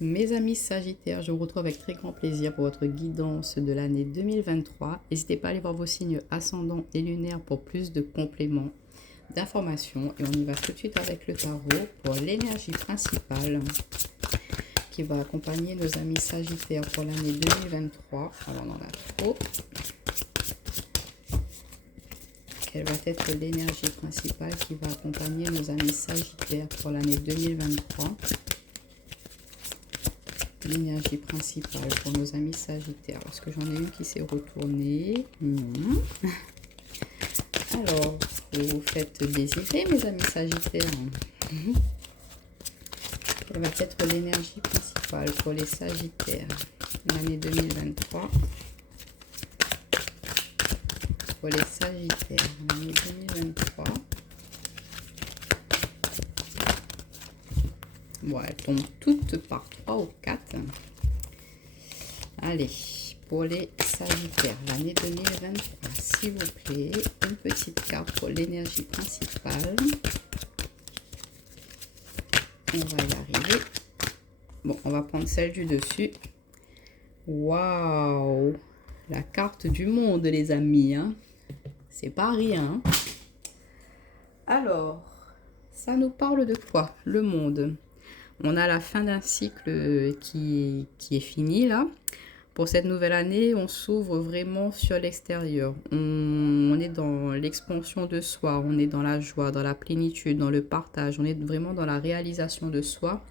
Mes amis Sagittaires, je vous retrouve avec très grand plaisir pour votre guidance de l'année 2023. N'hésitez pas à aller voir vos signes ascendants et lunaires pour plus de compléments, d'informations. Et on y va tout de suite avec le tarot pour l'énergie principale qui va accompagner nos amis Sagittaires pour l'année 2023. Alors on en a trop. Quelle va être l'énergie principale qui va accompagner nos amis Sagittaires pour l'année 2023? L'énergie principale pour nos amis Sagittaires. Parce que j'en ai une qui s'est retournée. Alors, vous faites désirer, mes amis Sagittaires. Quelle va être l'énergie principale pour les Sagittaires l'année 2023? Pour les Sagittaires l'année 2023. Bon, elles tombent toutes par 3 ou 4. Allez, pour les Sagittaires, l'année 2023, s'il vous plaît, une petite carte pour l'énergie principale. On va y arriver. Bon, on va prendre celle du dessus. Waouh! La carte du monde, les amis. Hein? C'est pas rien. Alors, ça nous parle de quoi? Le monde. On a la fin d'un cycle qui est fini là. Pour cette nouvelle année, on s'ouvre vraiment sur l'extérieur. On est dans l'expansion de soi, on est dans la joie, dans la plénitude, dans le partage. On est vraiment dans la réalisation de soi.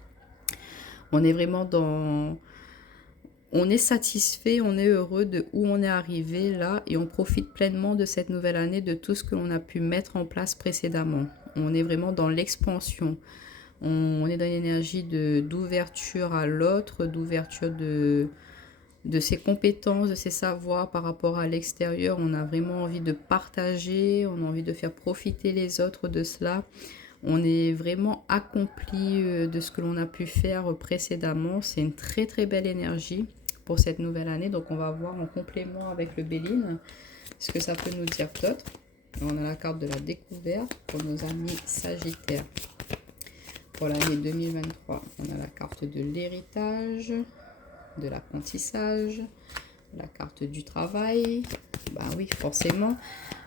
On est vraiment dans... On est satisfait, on est heureux de où on est arrivé là et on profite pleinement de cette nouvelle année, de tout ce que l'on a pu mettre en place précédemment. On est vraiment dans l'expansion. On est dans une énergie d'ouverture à l'autre, d'ouverture de ses compétences, de ses savoirs par rapport à l'extérieur. On a vraiment envie de partager, on a envie de faire profiter les autres de cela. On est vraiment accompli de ce que l'on a pu faire précédemment. C'est une très très belle énergie pour cette nouvelle année. Donc on va voir en complément avec le Béline ce que ça peut nous dire d'autre. On a la carte de la découverte pour nos amis Sagittaires. Pour l'année 2023, on a la carte de l'héritage, de l'apprentissage, la carte du travail. Bah oui, forcément.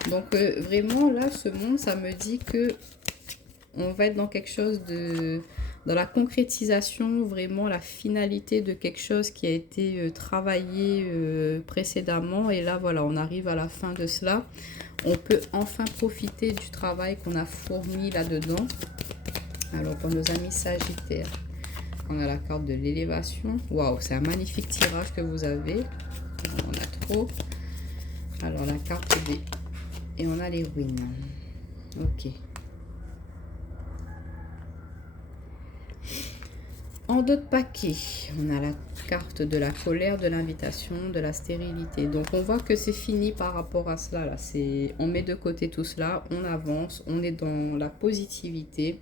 Donc vraiment là, ce monde, ça me dit que on va être dans quelque chose de... dans la concrétisation, vraiment la finalité de quelque chose qui a été travaillé précédemment. Et là, voilà, on arrive à la fin de cela. On peut enfin profiter du travail qu'on a fourni là-dedans. Alors, pour nos amis Sagittaires, on a la carte de l'élévation. Waouh, c'est un magnifique tirage que vous avez. On a trop. Alors, la carte des... Et on a les ruines. Ok. En d'autres paquets, on a la carte de la colère, de l'invitation, de la stérilité. Donc, on voit que c'est fini par rapport à cela. Là. On met de côté tout cela, on avance, on est dans la positivité.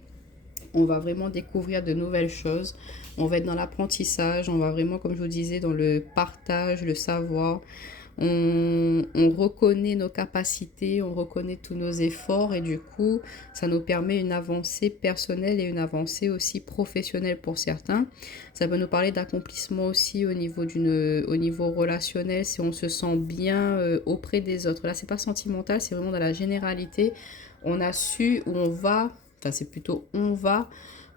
On va vraiment découvrir de nouvelles choses. On va être dans l'apprentissage. On va vraiment, comme je vous disais, dans le partage, le savoir. On reconnaît nos capacités, on reconnaît tous nos efforts et du coup, ça nous permet une avancée personnelle et une avancée aussi professionnelle pour certains. Ça peut nous parler d'accomplissement aussi au niveau relationnel, si on se sent bien auprès des autres. Là, c'est pas sentimental, c'est vraiment dans la généralité. On a su où on va, enfin c'est plutôt on va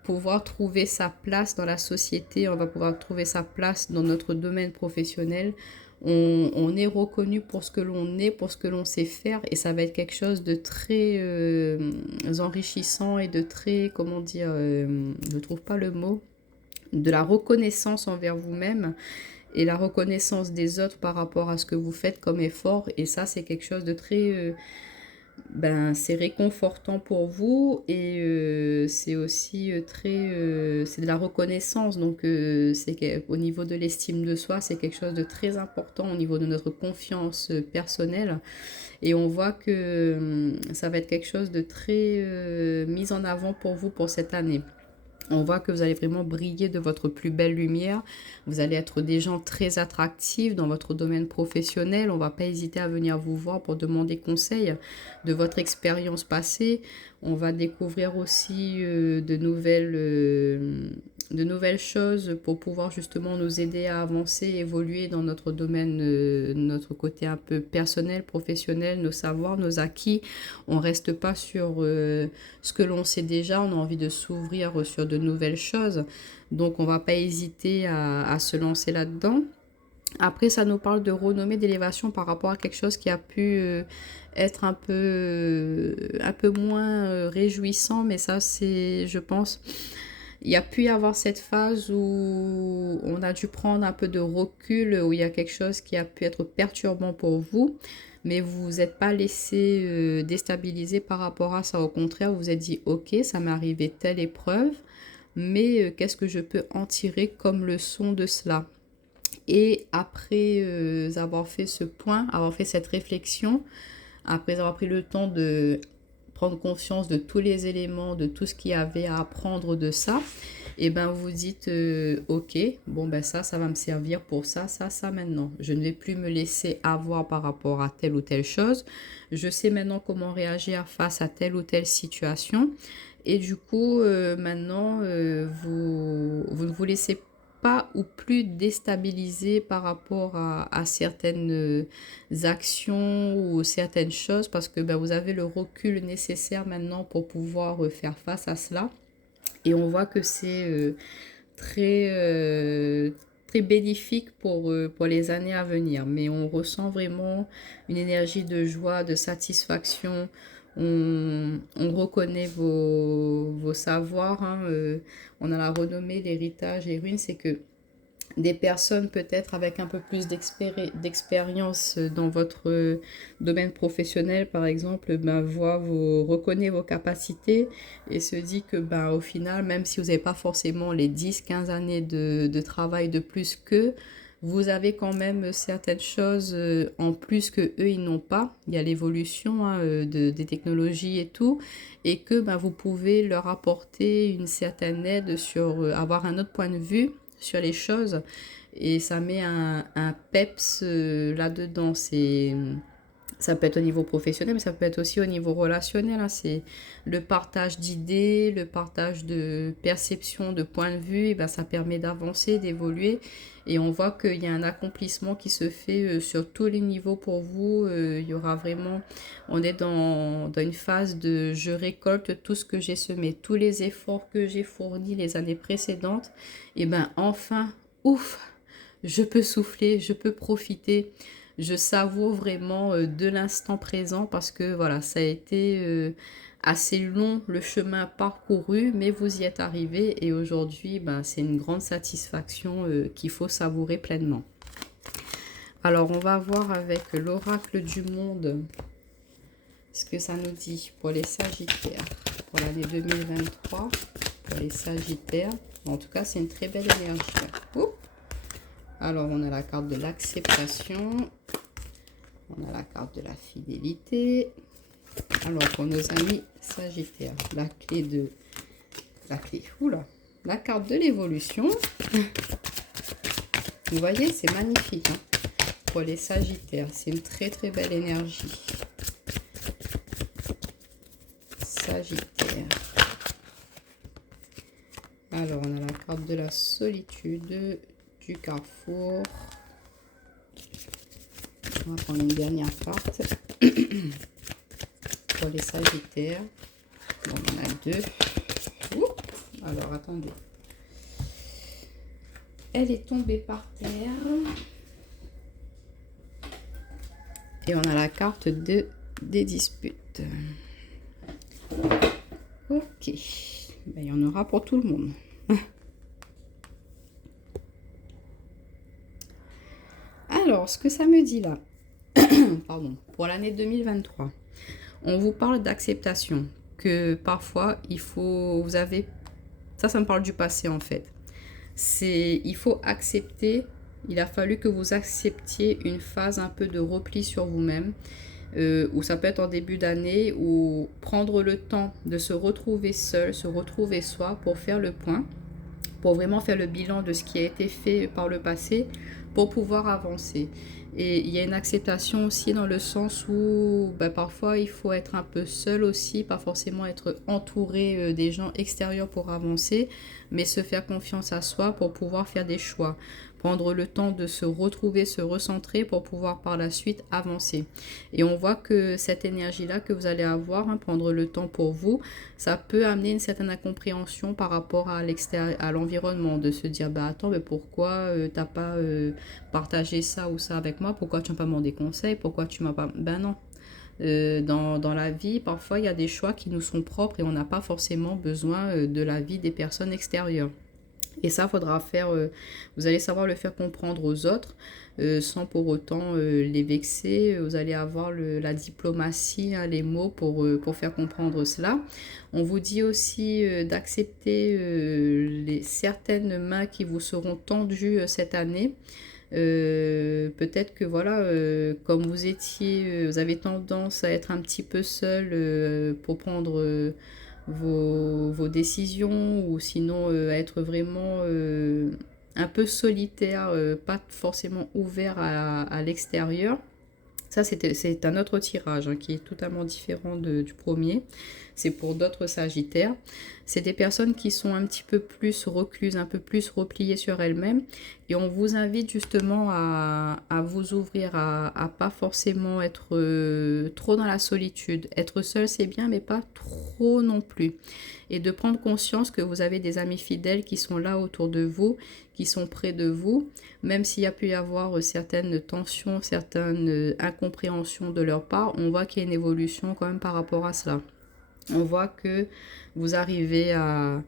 pouvoir trouver sa place dans la société, on va pouvoir trouver sa place dans notre domaine professionnel. On est reconnu pour ce que l'on est, pour ce que l'on sait faire et ça va être quelque chose de très enrichissant et de très, comment dire, je ne trouve pas le mot, de la reconnaissance envers vous-même et la reconnaissance des autres par rapport à ce que vous faites comme effort et ça c'est quelque chose de très... c'est réconfortant pour vous et c'est aussi c'est de la reconnaissance donc au niveau de l'estime de soi c'est quelque chose de très important au niveau de notre confiance personnelle et on voit que ça va être quelque chose de très mis en avant pour vous pour cette année. On voit que vous allez vraiment briller de votre plus belle lumière. Vous allez être des gens très attractifs dans votre domaine professionnel. On ne va pas hésiter à venir vous voir pour demander conseil de votre expérience passée. On va découvrir aussi de nouvelles choses pour pouvoir justement nous aider à avancer, évoluer dans notre domaine, notre côté un peu personnel, professionnel, nos savoirs, nos acquis. On reste pas sur ce que l'on sait déjà, on a envie de s'ouvrir sur de nouvelles choses. Donc on va pas hésiter à se lancer là-dedans. Après, ça nous parle de renommée, d'élévation par rapport à quelque chose qui a pu être un peu moins réjouissant, mais ça, c'est, je pense, il y a pu y avoir cette phase où on a dû prendre un peu de recul, où il y a quelque chose qui a pu être perturbant pour vous, mais vous vous êtes pas laissé déstabiliser par rapport à ça. Au contraire, vous vous êtes dit, ok, ça m'est arrivé telle épreuve, mais qu'est-ce que je peux en tirer comme leçon de cela? Et après avoir fait ce point, avoir fait cette réflexion, après avoir pris le temps de prendre conscience de tous les éléments, de tout ce qu'il y avait à apprendre de ça, et ben vous dites ok, bon ben ça va me servir pour ça maintenant. Je ne vais plus me laisser avoir par rapport à telle ou telle chose. Je sais maintenant comment réagir face à telle ou telle situation. Et du coup, maintenant, vous ne vous laissez pas ou plus déstabiliser par rapport à certaines actions ou certaines choses parce que ben, vous avez le recul nécessaire maintenant pour pouvoir faire face à cela. Et on voit que c'est très, très bénéfique pour les années à venir. Mais on ressent vraiment une énergie de joie, de satisfaction. On reconnaît vos savoirs. Hein, on a la renommée, l'héritage et ruines. C'est que des personnes peut-être avec un peu plus d'expérience dans votre domaine professionnel, par exemple, ben, reconnaît vos capacités et se dit que ben, au final, même si vous n'avez pas forcément les 10-15 années de travail de plus qu'eux, vous avez quand même certaines choses en plus que eux ils n'ont pas. Il y a l'évolution hein, des technologies et tout, et que ben, vous pouvez leur apporter une certaine aide sur avoir un autre point de vue sur les choses et ça met un peps là-dedans. Ça peut être au niveau professionnel, mais ça peut être aussi au niveau relationnel. Hein. C'est le partage d'idées, le partage de perceptions, de points de vue. Et ben, ça permet d'avancer, d'évoluer. Et on voit qu'il y a un accomplissement qui se fait sur tous les niveaux pour vous. Il y aura vraiment... On est dans une phase de je récolte tout ce que j'ai semé, tous les efforts que j'ai fournis les années précédentes. Et ben enfin, ouf, je peux souffler, je peux profiter. Je savoure vraiment de l'instant présent parce que voilà, ça a été assez long le chemin parcouru, mais vous y êtes arrivé et aujourd'hui, ben, c'est une grande satisfaction qu'il faut savourer pleinement. Alors, on va voir avec l'oracle du monde ce que ça nous dit pour les Sagittaires pour l'année 2023, pour les Sagittaires. En tout cas, c'est une très belle énergie. Oups. Alors, on a la carte de l'acceptation. On a la carte de la fidélité. Alors, pour nos amis Sagittaires, la carte de l'évolution. Vous voyez, c'est magnifique. Hein, pour les Sagittaires, c'est une très très belle énergie. Sagittaire. Alors, on a la carte de la solitude, du carrefour. On va prendre une dernière carte pour les Sagittaires. Bon, on en a deux. Ouh, alors, attendez. Elle est tombée par terre. Et on a la carte des disputes. Ok. Ben, il y en aura pour tout le monde. Alors, ce que ça me dit là, pardon, pour l'année 2023, on vous parle d'acceptation, que parfois il faut, ça me parle du passé en fait. Il faut accepter, il a fallu que vous acceptiez une phase un peu de repli sur vous-même, ou ça peut être en début d'année, ou prendre le temps de se retrouver seul, se retrouver soi pour faire le point, pour vraiment faire le bilan de ce qui a été fait par le passé, pour pouvoir avancer. Et il y a une acceptation aussi dans le sens où parfois il faut être un peu seul aussi, pas forcément être entouré des gens extérieurs pour avancer, mais se faire confiance à soi pour pouvoir faire des choix. Prendre le temps de se retrouver, se recentrer pour pouvoir par la suite avancer. Et on voit que cette énergie-là que vous allez avoir, prendre le temps pour vous, ça peut amener une certaine incompréhension par rapport à l'extérieur, à l'environnement, de se dire attends, mais pourquoi t'as pas partagé ça ou ça avec moi, pourquoi tu m'as pas demandé conseil, pourquoi tu m'as pas... Ben non. Dans la vie, parfois il y a des choix qui nous sont propres et on n'a pas forcément besoin de l'avis des personnes extérieures. Et ça, faudra faire, vous allez savoir le faire comprendre aux autres sans pour autant les vexer. Vous allez avoir la diplomatie, les mots pour faire comprendre cela. On vous dit aussi d'accepter certaines mains qui vous seront tendues cette année. Peut-être que voilà, comme vous étiez, vous avez tendance à être un petit peu seul pour prendre vos décisions, ou sinon à être vraiment un peu solitaire, pas forcément ouvert à l'extérieur. Ça, c'est un autre tirage qui est totalement différent du premier. C'est pour d'autres sagittaires. C'est des personnes qui sont un petit peu plus recluses, un peu plus repliées sur elles-mêmes. Et on vous invite justement à vous ouvrir, à pas forcément être trop dans la solitude. Être seul, c'est bien, mais pas trop non plus. Et de prendre conscience que vous avez des amis fidèles qui sont là autour de vous, qui sont près de vous, même s'il y a pu y avoir certaines tensions, certaines incompréhensions de leur part, on voit qu'il y a une évolution quand même par rapport à cela. On voit que vous arrivez à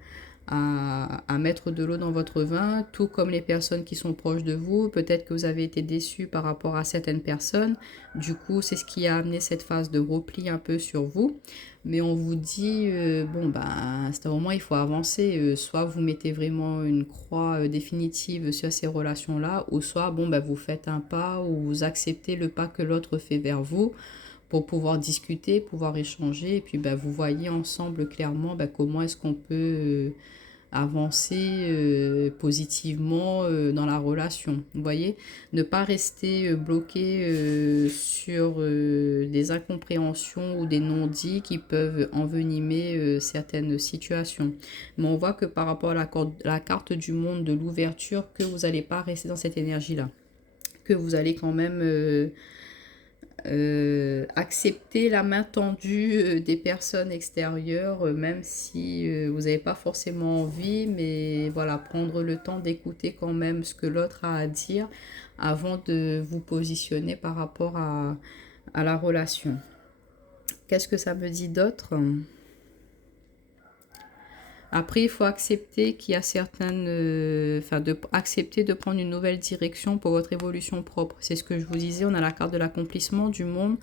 mettre de l'eau dans votre vin, tout comme les personnes qui sont proches de vous. Peut-être que vous avez été déçus par rapport à certaines personnes. Du coup, c'est ce qui a amené cette phase de repli un peu sur vous. Mais on vous dit, c'est un moment, il faut avancer. Soit vous mettez vraiment une croix définitive sur ces relations-là, ou soit, vous faites un pas, ou vous acceptez le pas que l'autre fait vers vous, pour pouvoir discuter, pouvoir échanger, et puis vous voyez ensemble clairement comment est-ce qu'on peut avancer positivement dans la relation. Vous voyez, ne pas rester bloqué sur des incompréhensions ou des non-dits qui peuvent envenimer certaines situations. Mais on voit que par rapport à la carte du monde de l'ouverture, que vous n'allez pas rester dans cette énergie-là, que vous allez quand même accepter la main tendue des personnes extérieures, même si vous n'avez pas forcément envie, mais voilà, prendre le temps d'écouter quand même ce que l'autre a à dire avant de vous positionner par rapport à la relation. Qu'est-ce que ça me dit d'autre ? Après, il faut accepter qu'il y a certaines... accepter de prendre une nouvelle direction pour votre évolution propre. C'est ce que je vous disais, on a la carte de l'accomplissement du monde.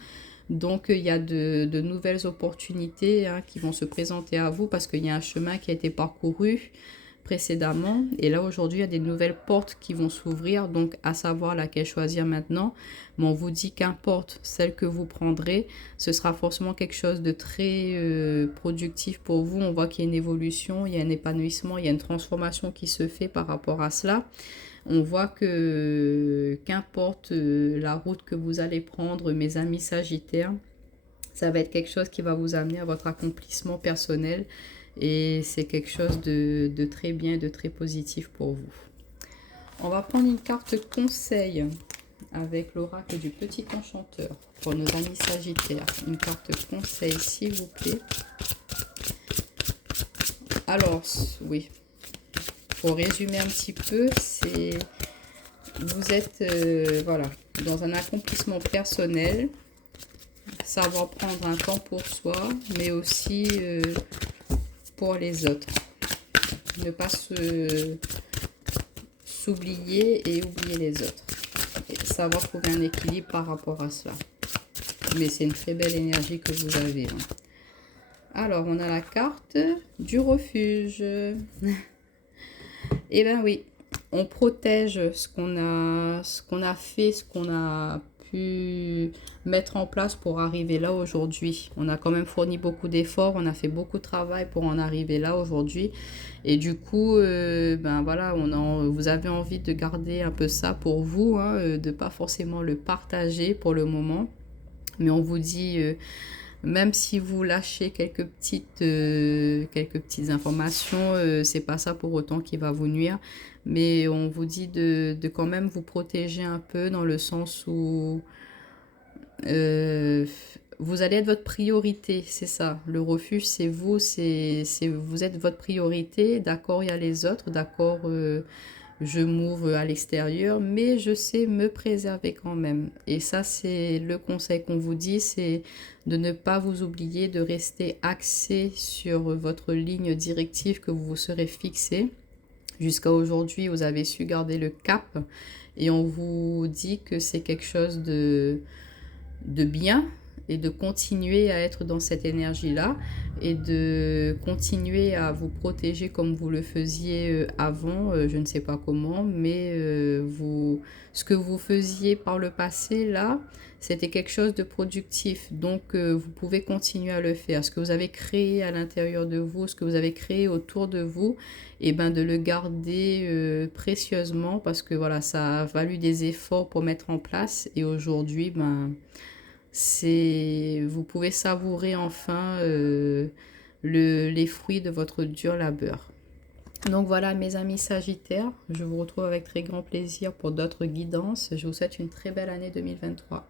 Donc, il y a de nouvelles opportunités qui vont se présenter à vous parce qu'il y a un chemin qui a été parcouru précédemment. Et là, aujourd'hui, il y a des nouvelles portes qui vont s'ouvrir. Donc, à savoir laquelle choisir maintenant. Mais on vous dit qu'importe celle que vous prendrez, ce sera forcément quelque chose de très productif pour vous. On voit qu'il y a une évolution, il y a un épanouissement, il y a une transformation qui se fait par rapport à cela. On voit que qu'importe la route que vous allez prendre, mes amis sagittaires, ça va être quelque chose qui va vous amener à votre accomplissement personnel. Et c'est quelque chose de très bien, de très positif pour vous. On va prendre une carte conseil avec l'oracle du petit enchanteur pour nos amis sagittaires. Une carte conseil, s'il vous plaît. Alors, oui, pour résumer un petit peu, c'est vous êtes voilà, dans un accomplissement personnel, savoir prendre un temps pour soi, mais aussi pour les autres. Ne pas s'oublier et oublier les autres. Et savoir trouver un équilibre par rapport à cela. Mais c'est une très belle énergie que vous avez. Alors, on a la carte du refuge. Eh bien oui, on protège ce qu'on a fait, ce qu'on a pu mettre en place pour arriver là aujourd'hui. On a quand même fourni beaucoup d'efforts, on a fait beaucoup de travail pour en arriver là aujourd'hui. Et du coup, ben voilà, vous avez envie de garder un peu ça pour vous, hein, de pas forcément le partager pour le moment. Mais on vous dit, même si vous lâchez quelques petites informations, c'est pas ça pour autant qui va vous nuire. Mais on vous dit de quand même vous protéger un peu dans le sens où euh, vous allez être votre priorité, c'est ça. Le refuge, c'est vous, vous êtes votre priorité. D'accord, il y a les autres, d'accord, je m'ouvre à l'extérieur, mais je sais me préserver quand même. Et ça, c'est le conseil qu'on vous dit, c'est de ne pas vous oublier, de rester axé sur votre ligne directive que vous vous serez fixé. Jusqu'à aujourd'hui, vous avez su garder le cap et on vous dit que c'est quelque chose de bien et de continuer à être dans cette énergie-là et de continuer à vous protéger comme vous le faisiez avant, je ne sais pas comment, mais ce que vous faisiez par le passé, là, c'était quelque chose de productif. Donc, vous pouvez continuer à le faire. Ce que vous avez créé à l'intérieur de vous, ce que vous avez créé autour de vous, et ben de le garder précieusement parce que voilà, ça a valu des efforts pour mettre en place et aujourd'hui, ben vous pouvez savourer enfin les fruits de votre dur labeur. Donc voilà mes amis Sagittaires, je vous retrouve avec très grand plaisir pour d'autres guidances. Je vous souhaite une très belle année 2023.